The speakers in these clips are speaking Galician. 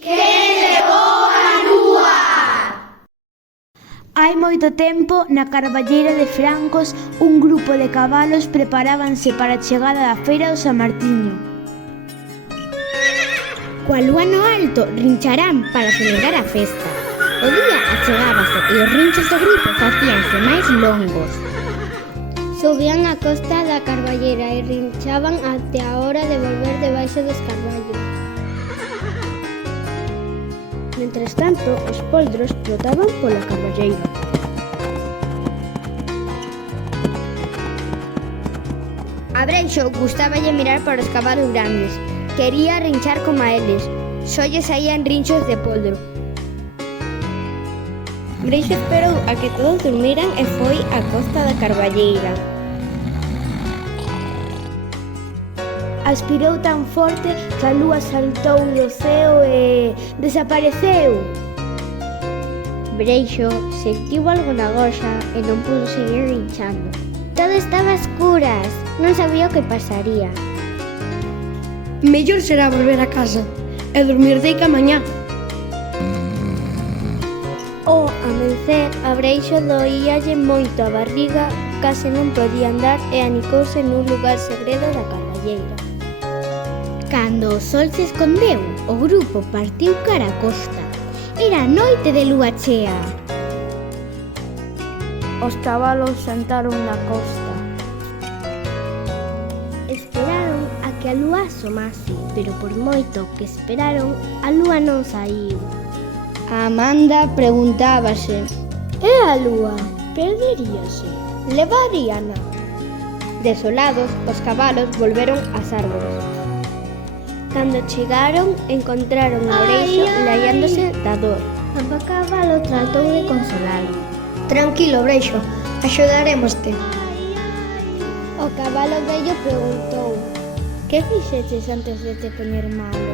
Quen levou a lúa? Hai moito tempo, na carballeira de Francos, un grupo de cabalos preparábanse para a chegada da feira do San Martiño. Coa lúa no alto, rincharán para celebrar a festa. O día achegábase e os rinchos do grupo facíanse máis longos. Subían a costa da carballeira e rinchaban até a hora de volver debaixo dos carballos. Mentres tanto, os poldros trotaban pola carballeira. A Breixo gustáballe mirar para os cabalos grandes. Quería rinchar como a eles. Só lle saían rinchos de poldro. Breixo esperou a que todos durmiran e foi á costa da carballeira. Aspirou tan forte que a lúa saltou do ceo e desapareceu. Breixo sentiu algo na goxa e non pudo seguir rinchando. Todo estaba a escuras, non sabía o que pasaría. Mellor será volver a casa e dormir deica mañá. Ao amencer, a Breixo doíalle moito a barriga, case non podía andar e anicouse nun lugar segredo da carballeira. Cando o sol se escondeu, o grupo partiu cara a costa. Era noite de lúa chea. Os cabalos sentaron na costa. Esperaron a que a lúa asomase, pero por moito que esperaron, a lúa non saiu. A Amanda preguntábase: E a lúa? Perderíase? levaríana? Desolados, os cabalos volveron ás árbores. Cando chegaron, encontraron a Breixo laiándose da dor. O cabalo tratou de consolalo. Tranquilo, Breixo, axudarémoste. O cabalo vello preguntou: que fixeches antes de te poñer malo?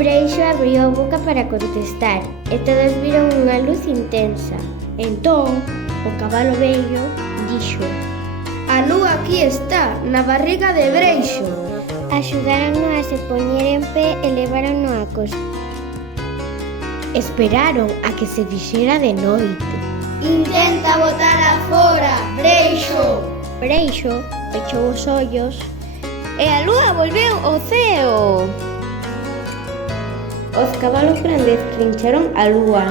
Breixo abriu a boca para contestar e todos viron unha luz intensa. Entón, o cabalo vello dixo: A lúa aquí está, na barriga de Breixo. axudaron a se poñer en pé e levárono á costa. Esperaron a que se fixera de noite. Intenta botar afora, Breixo. Breixo pechou os ollos e a lúa volveu ao ceo. Os cabalos grandes trincharon a lúa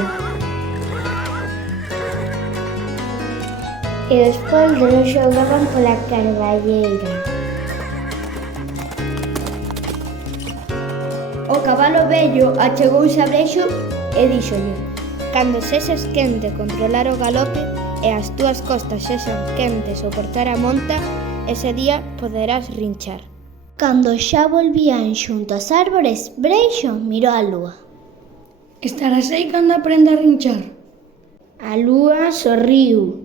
e os poldros xogaban pola carballeira. O cabalo vello achegouse a Breixo e díxolle: cando sexas quente controlar o galope e as túas costas sexan quentes soportar a monta, ese día poderás rinchar. Cando xa volvían xunto ás árbores, Breixo mirou a lúa. Estarás aí cando aprenda a rinchar. A lúa sorriu